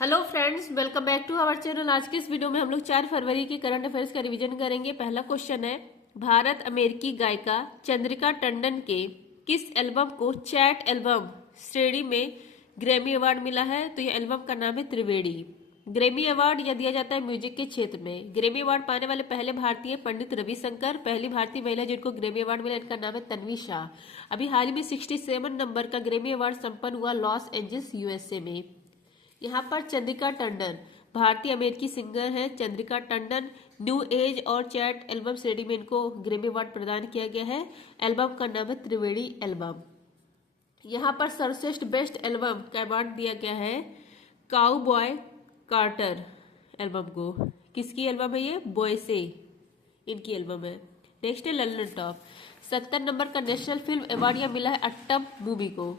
Hello friends, welcome back to our channel. आज के इस वीडियो में हम लोग 4 फरवरी के करंट अफेयर्स का रिवीजन करेंगे। पहला क्वेश्चन है, भारत अमेरिकी गायिका चंद्रिका टंडन के किस एल्बम को चैट एल्बम श्रेणी में ग्रैमी अवार्ड मिला है? तो यह एल्बम का नाम है त्रिवेणी। ग्रैमी अवार्ड यह दिया जाता है म्यूजिक के क्षेत्र में। ग्रैमी अवार्ड पाने वाले पहले भारतीय पंडित रविशंकर। पहली भारतीय महिला जिनको ग्रैमी अवार्ड मिला, इनका नाम है तन्वी शाह। अभी हाल ही में 67 नंबर का ग्रैमी अवार्ड संपन्न हुआ लॉस एंजल्स यूएसए में। यहाँ पर चंद्रिका टंडन भारतीय अमेरिकी सिंगर है। चंद्रिका टंडन न्यू एज और चैट एल्बम श्रेणी में इनको ग्रैमी अवार्ड प्रदान किया गया है। एल्बम का नाम है त्रिवेणी एल्बम। यहाँ पर सर्वश्रेष्ठ बेस्ट एल्बम का अवार्ड दिया गया है काउबॉय कार्टर एल्बम को। किसकी एल्बम है ये? बॉयसे, इनकी एल्बम है। नेक्स्ट है लंदन टॉप। 70 नंबर का नेशनल फिल्म अवार्ड यह मिला है अट्टम मूवी को।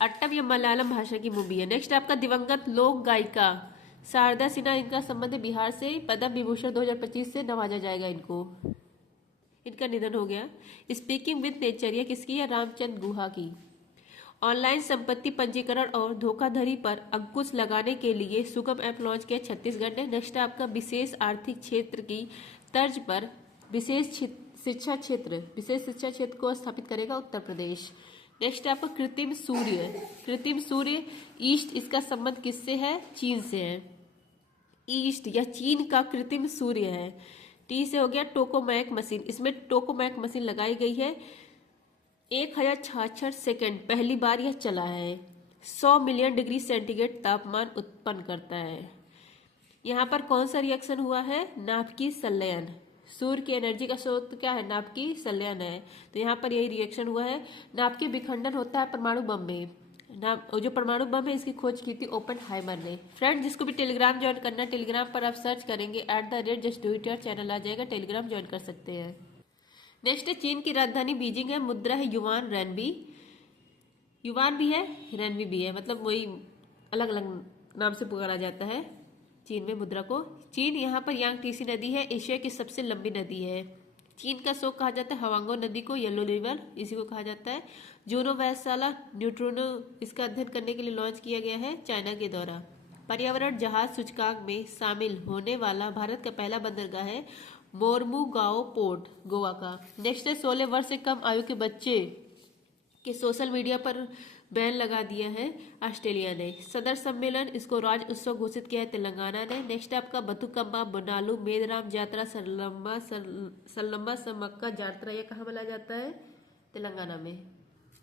अट्टम यह मलयालम भाषा की मूवी है। नेक्स्ट आपका दिवंगत लोक गायिका शारदा सिन्हा, इनका संबंध है बिहार से। पद्म विभूषण 2025 से नवाजा जाएगा इनको। इनका निधन हो गया। स्पीकिंग विद नेचर यह किसकी है? रामचंद्र गुहा की। ऑनलाइन संपत्ति पंजीकरण और धोखाधड़ी पर अंकुश लगाने के लिए सुगम ऐप लॉन्च किया छत्तीसगढ़ ने। नेक्स्ट आपका विशेष आर्थिक क्षेत्र की तर्ज पर विशेष शिक्षा क्षेत्र को स्थापित करेगा उत्तर प्रदेश। नेक्स्ट आपका कृत्रिम सूर्य ईस्ट, इसका संबंध किससे है? चीन से है। ईस्ट या चीन का कृत्रिम सूर्य है। टी से हो गया टोकोमैक मशीन। इसमें टोकोमैक मशीन लगाई गई है। 1066 सेकेंड पहली बार यह चला है। 100 मिलियन डिग्री सेंटीग्रेड तापमान उत्पन्न करता है। यहाँ पर कौन सा रिएक्शन हुआ है? नाभिकीय संलयन। सूर्य की एनर्जी का स्रोत क्या है? नाभिकीय संलयन है। तो यहाँ पर यही रिएक्शन हुआ है। नाभिकीय विखंडन होता है परमाणु बम में। जो परमाणु बम है इसकी खोज की थी ओपेनहाइमर ने। फ्रेंड, जिसको भी टेलीग्राम ज्वाइन करना है, टेलीग्राम पर आप सर्च करेंगे @justdoityard चैनल आ जाएगा, टेलीग्राम ज्वाइन कर सकते हैं। नेक्स्ट है, चीन की राजधानी बीजिंग है। मुद्रा है युआन रेनबी। युआन भी है, रेनबी भी है, मतलब वही अलग अलग नाम से पुकारा जाता है चीन में मुद्रा को। चीन यहाँ पर यांगटीसी नदी है, एशिया की सबसे लंबी नदी है। चीन का स्रोत कहा जाता है हवांगो नदी को, येलो रिवर इसी को कहा जाता है। जूनो वैसाला न्यूट्रोनो, इसका अध्ययन करने के लिए लॉन्च किया गया है चाइना के द्वारा। पर्यावरण जहाज सूचकांक में शामिल होने वाला भारत का पहला बंदरगाह है मोरमुगाओ पोर्ट, गोवा का। नेक्स्ट है, 16 वर्ष से कम आयु के बच्चे के सोशल मीडिया पर बैन लगा दिया है ऑस्ट्रेलिया ने। सदर सम्मेलन, इसको राज्य उत्सव घोषित किया है तेलंगाना ने। नेक्स्ट आपका बथुकम्मा बनालू मेदराम जात्रा सल्लम्बा समक्का जात्रा, यह कहाँ मनाया जाता है? तेलंगाना में।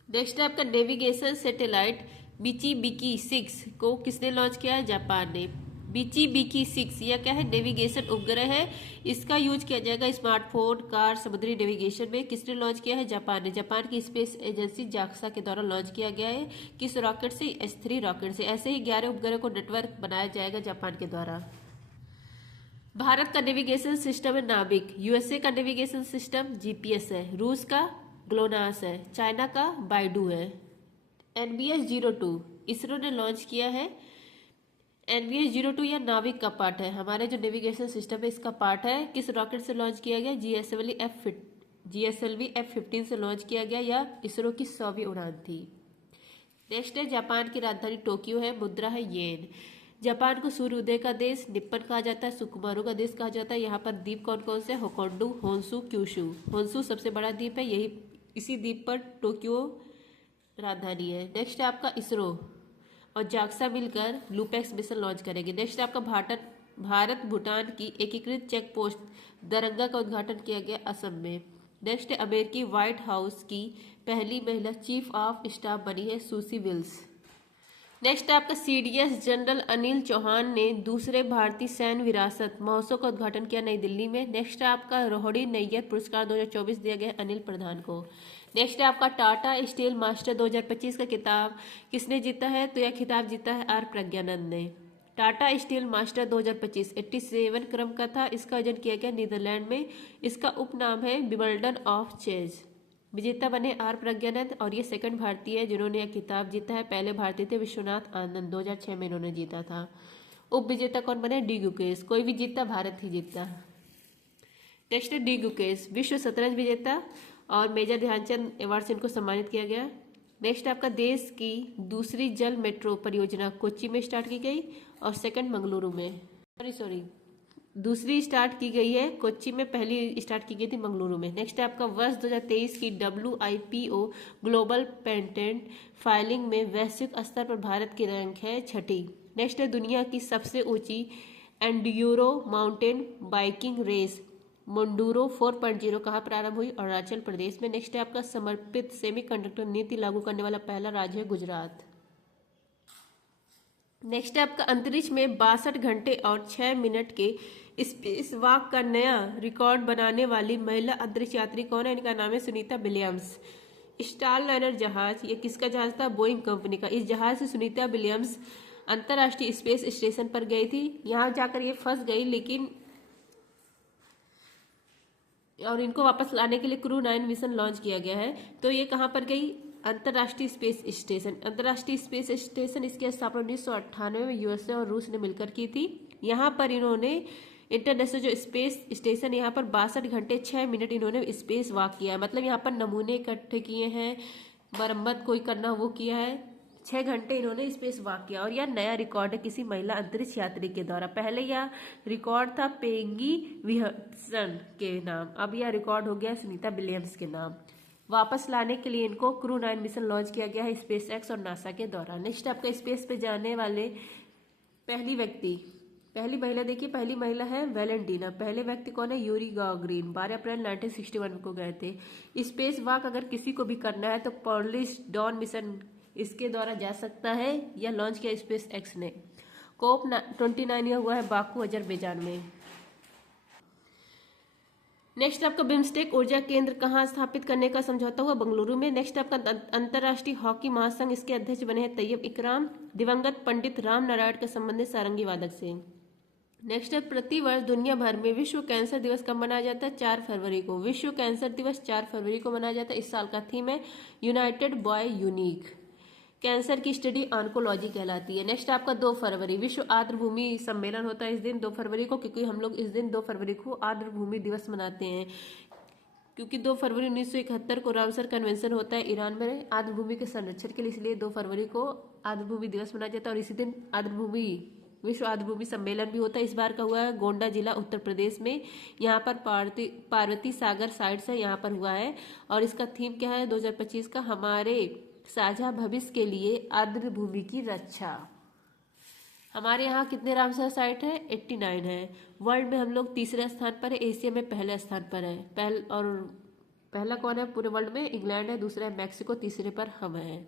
नेक्स्ट है आपका नेविगेशन सैटेलाइट मिचिबिकी 6 को किसने लॉन्च किया है? जापान ने। मिचिबिकी 6 यह क्या है? नेविगेशन उपग्रह है। इसका यूज किया जाएगा स्मार्टफोन, कार, समुद्री नेविगेशन में। किसने लॉन्च किया है? जापान ने। जापान की स्पेस एजेंसी जाक्सा के द्वारा लॉन्च किया गया है। किस रॉकेट से? S3 रॉकेट से। ऐसे ही 11 उपग्रह को नेटवर्क बनाया जाएगा जापान के द्वारा। भारत का नेविगेशन सिस्टम है नाविक। यूएसए का नेविगेशन सिस्टम GPS है। रूस का ग्लोनास है। चाइना का बाइडू है। NBS-02 इसरो ने लॉन्च किया है। NBS-02 यह नाविक का पार्ट है, हमारे जो नेविगेशन सिस्टम है इसका पार्ट है। किस रॉकेट से लॉन्च किया गया? GSLV F-15 से लॉन्च किया गया। यह इसरो की 100वीं उड़ान थी। नेक्स्ट है, जापान की राजधानी टोक्यो है। मुद्रा है येन। जापान को सूर्योदय का देश निप्पन कहा जाता है, सुकुमारू का देश कहा जाता है। यहाँ पर द्वीप कौन कौन से? होकोंडू, होन्सू, क्यूशू। होन्सू सबसे बड़ा द्वीप है, यही इसी द्वीप पर टोक्यो राजधानी है। नेक्स्ट है आपका इसरो और जाक्सा मिलकर लूपेक्स मिशन लॉन्च करेंगे। नेक्स्ट आपका भारत भूटान की एकीकृत चेक पोस्ट दरंगा का उद्घाटन किया गया असम में। नेक्स्ट अमेरिकी व्हाइट हाउस की पहली महिला चीफ ऑफ स्टाफ बनी है सुसी विल्स। नेक्स्ट आपका CDS जनरल अनिल चौहान ने दूसरे भारतीय सैन्य विरासत महोत्सव का उद्घाटन किया नई दिल्ली में। नेक्स्ट आपका रोहिणी नैय्यर पुरस्कार 2024 दिया गया अनिल प्रधान को। नेक्स्ट आपका टाटा स्टील मास्टर 2025 का खिताब किसने जीता है? तो यह खिताब जीता है R प्रज्ञानंद ने। टाटा स्टील मास्टर 2025 87 क्रम का था। इसका आयोजन किया गया नीदरलैंड में। इसका उपनाम है विंबलडन ऑफ चेज। विजेता बने R प्रज्ञानंद और ये सेकंड भारतीय है जिन्होंने यह खिताब जीता है। पहले भारतीय थे विश्वनाथ आनंद, 2006 में इन्होंने जीता था। उप विजेता कौन बने? डी गुकेश। कोई भी जीता, भारत ही जीता। नेक्स्ट है डी गुकेश, विश्व शतरंज विजेता और मेजर ध्यानचंद अवार्ड से इनको सम्मानित किया गया। नेक्स्ट आपका देश की दूसरी जल मेट्रो परियोजना कोच्चि में स्टार्ट की गई और सेकंड मंगलुरु में, सॉरी दूसरी स्टार्ट की गई है कोच्चि में, पहली स्टार्ट की गई थी मंगलुरु में। नेक्स्ट है आपका वर्ष 2023 की WIPO ग्लोबल पेटेंट फाइलिंग में वैश्विक स्तर पर भारत की रैंक है 6ठी। नेक्स्ट है दुनिया की सबसे ऊंची एंड्यूरो माउंटेन बाइकिंग रेस मोंडूरो 4.0 कहाँ प्रारंभ हुई? अरुणाचल प्रदेश में। नेक्स्ट है आपका समर्पित सेमीकंडक्टर नीति लागू करने वाला पहला राज्य है गुजरात। नेक्स्ट है आपका अंतरिक्ष में 62 घंटे और 6 मिनट के स्पेस वॉक का नया रिकॉर्ड बनाने वाली महिला अंतरिक्ष यात्री कौन है? इनका नाम है सुनीता विलियम्स। स्टार लाइनर जहाज, ये किसका जहाज था? बोइंग कंपनी का। इस जहाज से सुनीता विलियम्स अंतर्राष्ट्रीय स्पेस स्टेशन पर गई थी। यहाँ जाकर ये फंस गई, लेकिन और इनको वापस लाने के लिए क्रू 9 मिशन लॉन्च किया गया है। तो ये कहाँ पर गई? अंतर्राष्ट्रीय स्पेस स्टेशन। अंतर्राष्ट्रीय स्पेस स्टेशन इसकी स्थापना 1998 में यूएसए और रूस ने मिलकर की थी। यहाँ पर इन्होंने इंटरनेशनल जो स्पेस स्टेशन, यहाँ पर 62 घंटे 6 मिनट इन्होंने स्पेस वॉक किया है। मतलब यहाँ पर नमूने इकट्ठे किए हैं, मरम्मत कोई करना वो किया है, 6 घंटे इन्होंने स्पेस वॉक किया और यह नया रिकॉर्ड है किसी महिला अंतरिक्ष यात्री के द्वारा। पहले यह रिकॉर्ड था पेंगी विल्सन के नाम, अब यह रिकॉर्ड हो गया सुनीता विलियम्स के नाम। वापस लाने के लिए इनको क्रू 9 मिशन लॉन्च किया गया है स्पेस एक्स और नासा के द्वारा। नेक्स्ट आपका स्पेस पे जाने वाले पहली महिला देखिए, पहली महिला है वैलेंटीना। पहले व्यक्ति कौन है? यूरी गागरिन 12 अप्रैल 1961 को गए थे। स्पेस वॉक अगर किसी को भी करना है तो पोलिस डॉन मिशन इसके द्वारा जा सकता है, या लॉन्च किया स्पेस एक्स ने। कोप 29 यह हुआ है बाकू अजरबैजान में। नेक्स्ट आपका बिम्स्टेक ऊर्जा केंद्र कहाँ स्थापित करने का समझौता हुआ? बेंगलुरु में। नेक्स्ट आपका अंतर्राष्ट्रीय हॉकी महासंघ, इसके अध्यक्ष बने हैं तैयब इकराम। दिवंगत पंडित राम नारायण के संबंधित सारंगी वादक से। नेक्स्ट है प्रतिवर्ष दुनिया भर में विश्व कैंसर दिवस कब मनाया जाता है? 4 फरवरी को। विश्व कैंसर दिवस 4 फरवरी को मनाया जाता है। इस साल का थीम है यूनाइटेड बॉय यूनिक। कैंसर की स्टडी ऑन्कोलॉजी कहलाती है। नेक्स्ट आपका 2 फरवरी विश्व आर्द्रभूमि सम्मेलन होता है इस दिन 2 फरवरी को, क्योंकि हम लोग इस दिन 2 फरवरी को आर्द्रभूमि दिवस मनाते हैं, क्योंकि 2 फरवरी 1971 को रामसर कन्वेंशन होता है ईरान में आर्द्रभूमि के संरक्षण के लिए, इसलिए 2 फरवरी को आर्द्रभूमि दिवस मनाया जाता है। और इसी दिन विश्व आर्द्रभूमि सम्मेलन भी होता है। इस बार का हुआ है गोंडा जिला उत्तर प्रदेश में। यहाँ पर पार्वती सागर साइड से यहाँ पर हुआ है। और इसका थीम क्या है 2025 का? हमारे साझा भविष्य के लिए आर्द्रभूमि की रक्षा। हमारे यहाँ कितने रामसर साइट है? 89 है। वर्ल्ड में हम लोग 3रे स्थान पर है, एशिया में पहले स्थान पर है। पहला कौन है पूरे वर्ल्ड में? इंग्लैंड है, दूसरा है मैक्सिको, तीसरे पर हम हैं।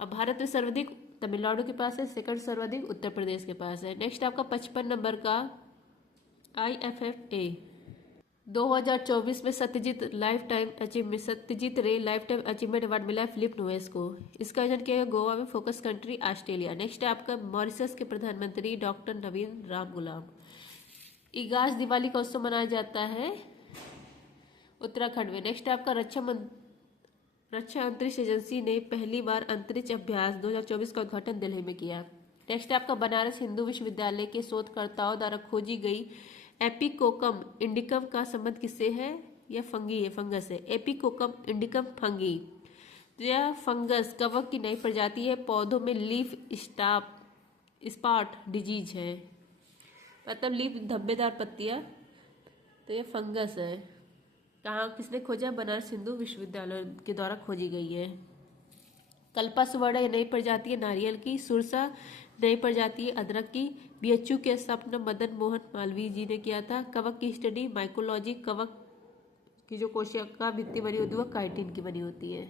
अब भारत में सर्वाधिक तमिलनाडु के पास है, सेकंड सर्वाधिक उत्तर प्रदेश के पास है। नेक्स्ट आपका 55 नंबर का IFFA 2024 में सत्यजीत रे लाइफ टाइम अचीवमेंट अवार्ड मिला है फिलिप नोएस को। इसका आयोजन किया गया गोवा में, फोकस कंट्री ऑस्ट्रेलिया। नेक्स्ट है आपका मॉरिशस के प्रधानमंत्री डॉक्टर नवीन राम गुलाम। इगास दिवाली का उत्सव मनाया जाता है उत्तराखंड में। नेक्स्ट आपका रक्षा अंतरिक्ष एजेंसी ने पहली बार अंतरिक्ष अभ्यास 2024 का उद्घाटन दिल्ली में किया। नेक्स्ट आपका बनारस हिंदू विश्वविद्यालय के शोधकर्ताओं द्वारा खोजी गई एपिकोकम इंडिकम का संबंध किससे है? यह फंगी है, फंगस है। एपिकोकम इंडिकम फंगी। यह फंगस कवक की नई प्रजाति है, पौधों में लीफ स्पॉट डिजीज है, मतलब लीफ धब्बेदार पत्तियां। तो यह फंगस है। कहाँ किसने खोजा? बनारस हिंदू विश्वविद्यालय के द्वारा खोजी गई है। कल्पा सुवर्णा ये नई प्रजाति है नारियल की। सुरसा नई प्रजाति है अदरक की। BHU के स्थापना मदन मोहन मालवीय जी ने किया था। कवक की स्टडी माइकोलॉजी, कवक की जो कोशिका भित्ति बनी होती है वह काइटिन की बनी होती है।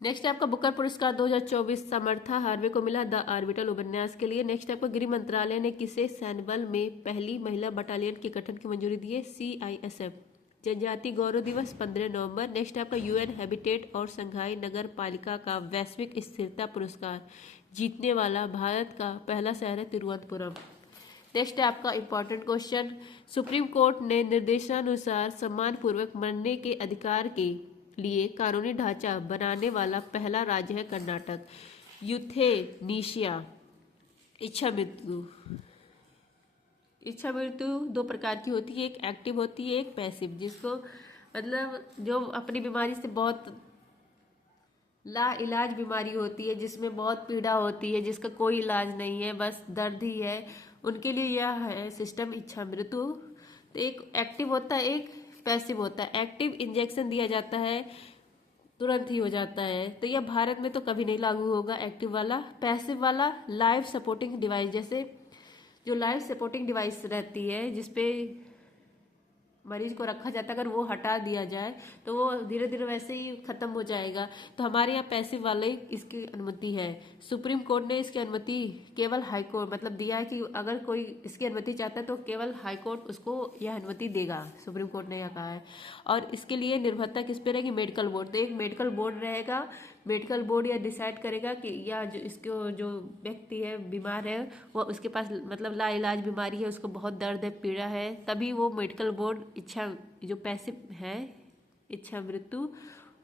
नेक्स्ट आपका बुकर पुरस्कार 2024 समर्था हार्वे को मिला द ऑर्बिटल उपन्यास के लिए। नेक्स्ट आपका गृह मंत्रालय ने किसे सैन्य बल में पहली महिला बटालियन के गठन की मंजूरी दी है? CISF। जनजाति गौरव दिवस 15 नवंबर। नेक्स्ट आपका UN हैबिटेट और संघाई नगर पालिका का वैश्विक स्थिरता पुरस्कार जीतने वाला भारत का पहला शहर है तिरुवनंतपुरम। नेक्स्ट है आपका इंपॉर्टेंट क्वेश्चन, सुप्रीम कोर्ट ने निर्देशानुसार सम्मानपूर्वक मरने के अधिकार के लिए कानूनी ढांचा बनाने वाला पहला राज्य है कर्नाटक। यूथेनीशिया इच्छा मृत्यु 2 प्रकार की होती है, एक एक्टिव होती है, एक पैसिव। जिसको मतलब जो अपनी बीमारी से बहुत ला इलाज बीमारी होती है, जिसमें बहुत पीड़ा होती है, जिसका कोई इलाज नहीं है, बस दर्द ही है, उनके लिए यह है सिस्टम इच्छा मृत्यु। तो एक एक्टिव होता है, एक पैसिव होता है। एक्टिव इंजेक्शन दिया जाता है, तुरंत ही हो जाता है, तो यह भारत में तो कभी नहीं लागू होगा एक्टिव वाला। पैसिव वाला लाइफ सपोर्टिंग डिवाइस, जैसे जो लाइफ सपोर्टिंग डिवाइस रहती है जिसपे मरीज को रखा जाता है, अगर वो हटा दिया जाए तो वो धीरे धीरे वैसे ही खत्म हो जाएगा। तो हमारे यहाँ पैसिव वाले इसकी अनुमति है। सुप्रीम कोर्ट ने इसकी अनुमति केवल हाई कोर्ट मतलब दिया है कि अगर कोई इसकी अनुमति चाहता है तो केवल हाई कोर्ट उसको यह अनुमति देगा, सुप्रीम कोर्ट ने यह कहा है। और इसके लिए निर्भरता किस पे रहेगी? Medical board. तो एक मेडिकल बोर्ड रहेगा, मेडिकल बोर्ड यह डिसाइड करेगा कि या जो इसको जो व्यक्ति है बीमार है, वो उसके पास मतलब लाइलाज बीमारी है, उसको बहुत दर्द है, पीड़ा है, तभी वो मेडिकल बोर्ड इच्छा जो पैसिव है इच्छा मृत्यु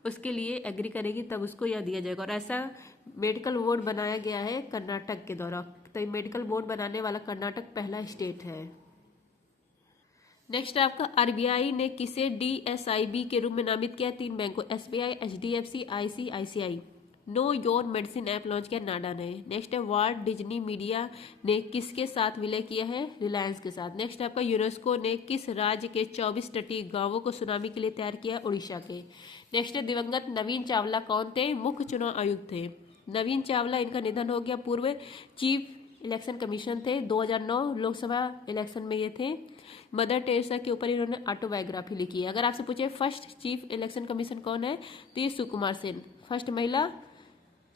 उसके लिए एग्री करेगी, तब उसको यह दिया जाएगा। और ऐसा मेडिकल बोर्ड बनाया गया है कर्नाटक के द्वारा। तो मेडिकल बोर्ड बनाने वाला कर्नाटक पहला स्टेट है। नेक्स्ट आपका आरबीआई ने किसे डीएसआईबी के रूप में नामित किया? 3 बैंकों SBI, HDFC, ICICI. Know your medicine app launch किया नाडा ने। नेक्स्ट है वॉल्ट डिज्नी मीडिया ने किसके साथ विलय किया है? रिलायंस के साथ। नेक्स्ट आपका यूनेस्को ने किस राज्य के 24 तटीय गांवों को सुनामी के लिए तैयार किया? उड़ीसा के। नेक्स्ट है दिवंगत नवीन चावला कौन थे? मुख्य चुनाव आयुक्त थे। नवीन चावला, इनका निधन हो गया। पूर्व चीफ इलेक्शन कमीशन थे, 2009 लोकसभा इलेक्शन में ये थे। मदर टेरेसा के ऊपर इन्होंने ऑटोबायोग्राफी लिखी है। अगर आपसे पूछे फर्स्ट चीफ इलेक्शन कमीशन कौन है, तो ये सुकुमार सेन। फर्स्ट महिला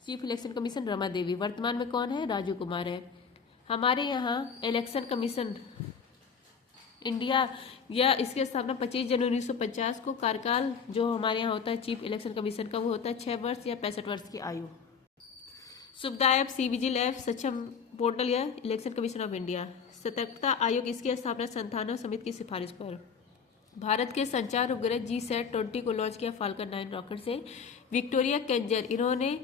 chief election commission Rama Devi. वर्तमान में कौन है? राजू कुमार है। हमारे यहाँ इलेक्शन कमीशन इंडिया या इसकी स्थापना 25 जनवरी 1950 को। कार्यकाल जो हमारे यहाँ होता है चीफ इलेक्शन कमीशन का, वो होता है 6 वर्ष या 65 वर्ष की आयु। सुविधा ऐप, सी विजिल ऐप, सक्षम पोर्टल या इलेक्शन कमीशन ऑफ इंडिया। सतर्कता आयोग इसकी स्थापना संस्थानों समिति की सिफारिश पर। भारत के संचार उपग्रह GSAT-20 को लॉन्च किया फाल्कन 9 रॉकेट से। विक्टोरिया केंजर, इन्होंने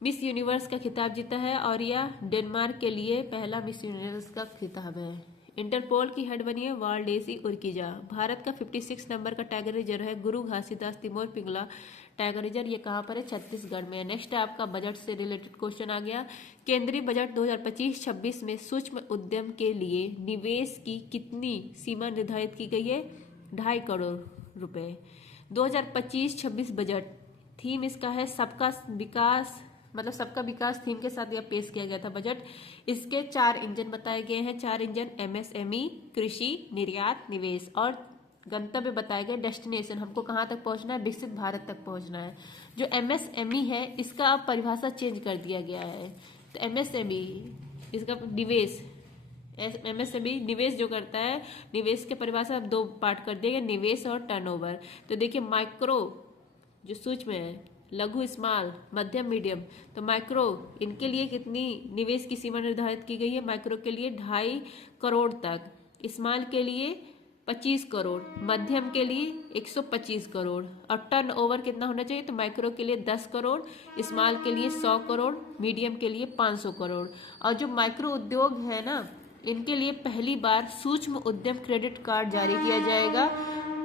मिस यूनिवर्स का खिताब जीता है और यह डेनमार्क के लिए पहला मिस यूनिवर्स का खिताब है। इंटरपोल की हेड बनी है वालडेसी उर्किजा। भारत का 56 नंबर का टाइगर रिजर्व है गुरु घासीदास तिमोर पिंगला टाइगर रिजर्व। ये कहाँ पर है? छत्तीसगढ़ में है। नेक्स्ट आपका बजट से रिलेटेड क्वेश्चन आ गया। केंद्रीय बजट 2025-26 में सूक्ष्म उद्यम के लिए निवेश की कितनी सीमा निर्धारित की गई है? 2.5 करोड़ रुपए। 2025-26 बजट थीम इसका है सबका विकास, मतलब सबका विकास थीम के साथ यह पेश किया गया था बजट। इसके 4 इंजन बताए गए हैं। 4 इंजन MSME, कृषि, निर्यात, निवेश और गंतव्य बताए गए। डेस्टिनेशन, हमको कहाँ तक पहुँचना है? विकसित भारत तक पहुँचना है। जो MSME है इसका अब परिभाषा चेंज कर दिया गया है। तो MSME इसका निवेश, MSME निवेश जो करता है, निवेश के परिभाषा अब 2 पार्ट कर दिया गया, निवेश और टर्नओवर। तो देखिए माइक्रो जो सूक्ष्म है, लघु स्मॉल, मध्यम मीडियम, तो माइक्रो इनके लिए कितनी निवेश की सीमा निर्धारित की गई है? माइक्रो के लिए 2.5 करोड़ तक, स्मॉल के लिए 25 करोड़, मध्यम के लिए 125 करोड़ और टर्न ओवर कितना होना चाहिए? तो माइक्रो के लिए 10 करोड़, स्मॉल के लिए 100 करोड़, मीडियम के लिए 500 करोड़। और जो माइक्रो उद्योग है ना, इनके लिए पहली बार सूक्ष्म उद्यम क्रेडिट कार्ड जारी किया जाएगा।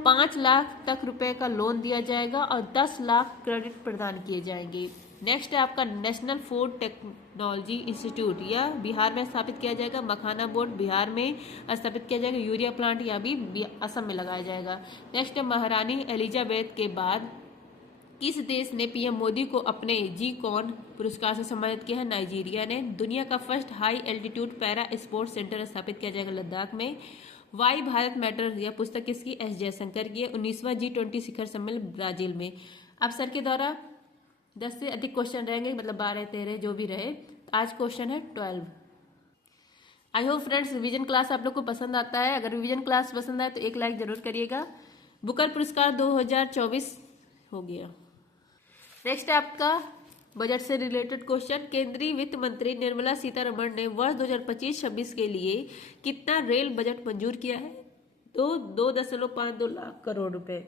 5 लाख तक रुपए का लोन दिया जाएगा और 10 लाख क्रेडिट प्रदान किए जाएंगे। नेक्स्ट है आपका नेशनल फूड टेक्नोलॉजी इंस्टीट्यूट, यह बिहार में स्थापित किया जाएगा। मखाना बोर्ड बिहार में स्थापित किया जाएगा। यूरिया प्लांट यह भी असम में लगाया जाएगा। नेक्स्ट है महारानी एलिजाबेथ के बाद किस देश ने पीएम मोदी को अपने G-CON पुरस्कार से सम्मानित किया है? नाइजीरिया ने। दुनिया का first high altitude para sports centre स्थापित किया जाएगा लद्दाख में। वाई भारत मैटर यह पुस्तक किसकी? S जयशंकर की है। 19वां G20 शिखर सम्मेलन ब्राजील में। अब सर के द्वारा 10 से अधिक क्वेश्चन रहेंगे, मतलब 12-13 जो भी रहे। आज क्वेश्चन है 12। I hope friends revision class आप लोग को पसंद आता है। अगर रिवीजन क्लास पसंद आए तो एक लाइक जरूर करिएगा। बुकर पुरस्कार 2024 हो गया। नेक्स्ट है आपका बजट से रिलेटेड क्वेश्चन। केंद्रीय वित्त मंत्री निर्मला सीतारमण ने वर्ष 2025-26 के लिए कितना रेल बजट मंजूर किया है? 2.52 लाख करोड़ रुपए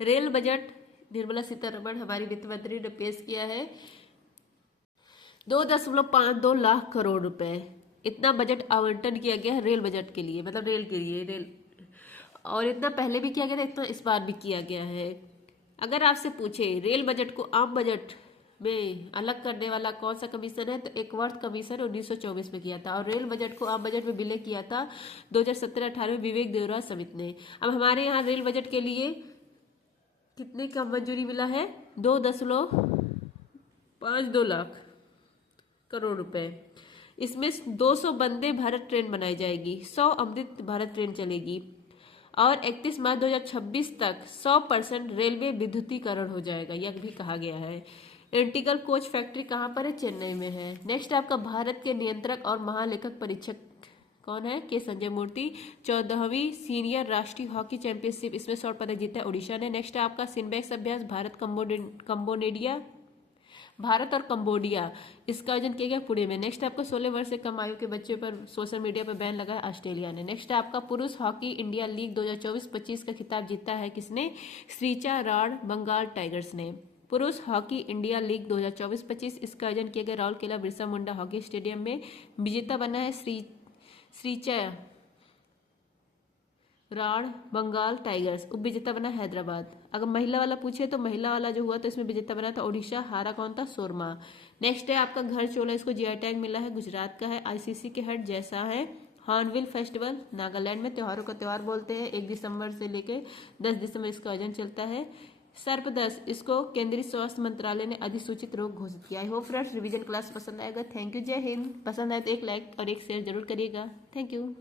रेल बजट निर्मला सीतारमण हमारी वित्त मंत्री ने पेश किया है। 2.52 लाख करोड़ रुपए इतना बजट आवंटन किया गया है रेल बजट के लिए, मतलब रेल के लिए। रेल और इतना पहले भी किया गया था, इतना इस बार भी किया गया है। अगर आपसे पूछे रेल बजट को आम बजट में अलग करने वाला कौन सा कमीशन है? तो एकवर्थ कमीशन 1924 में किया था। और रेल बजट को आम बजट में विलय किया था 2017-18 में विवेक देवरा समिति ने। अब हमारे यहाँ रेल बजट के लिए कितने का मंजूरी मिला है? 2.52 लाख करोड़ रुपए। इसमें 200 वंदे भारत ट्रेन बनाई जाएगी, 100 अमृत भारत ट्रेन चलेगी और 31 मार्च 2026 तक 100% रेलवे विद्युतीकरण हो जाएगा, यह भी कहा गया है। इंटीग्रल कोच फैक्ट्री कहाँ पर है? चेन्नई में है। नेक्स्ट आपका भारत के नियंत्रक और महालेखक परीक्षक कौन है? के संजय मूर्ति। 14वीं सीनियर राष्ट्रीय हॉकी चैंपियनशिप, इसमें स्वर्ण पदक जीता है ओडिशा ने। नेक्स्ट आपका सिनबैक्स अभ्यास भारत और कंबोडिया, इसका आयोजन किया गया पुणे में। नेक्स्ट आपका 16 वर्ष से कम आयु के बच्चों पर सोशल मीडिया पर बैन लगा है ऑस्ट्रेलिया ने। नेक्स्ट आपका पुरुष हॉकी इंडिया लीग 2024-25 का खिताब जीता है किसने? श्रीचा राड़ बंगाल टाइगर्स ने। पुरुष हॉकी इंडिया लीग 2024-25 इसका आयोजन किया गया राउरकेला बिरसा मुंडा हॉकी स्टेडियम में। विजेता बना है श्रीचा राड़ बंगाल टाइगर्स। उप विजेता बना हैदराबाद। अगर महिला वाला पूछे तो महिला वाला जो हुआ तो इसमें विजेता बना था ओडिशा, हारा कौन था? सोरमा। नेक्स्ट है आपका घर चोला, इसको जीआई टैग मिला है, गुजरात का है। आईसीसी के हेड जैसा है। हॉर्नबिल फेस्टिवल नागालैंड में त्योहारों का त्योहार बोलते हैं। 1 दिसंबर से लेकर 10 दिसंबर इसका आयोजन चलता है। सर्पदंश, इसको केंद्रीय स्वास्थ्य मंत्रालय ने अधिसूचित रोग घोषित किया। I hope friends revision class पसंद आएगा। थैंक यू, जय हिंद। पसंद आए तो एक लाइक और एक शेयर जरूर करिएगा। Thank you.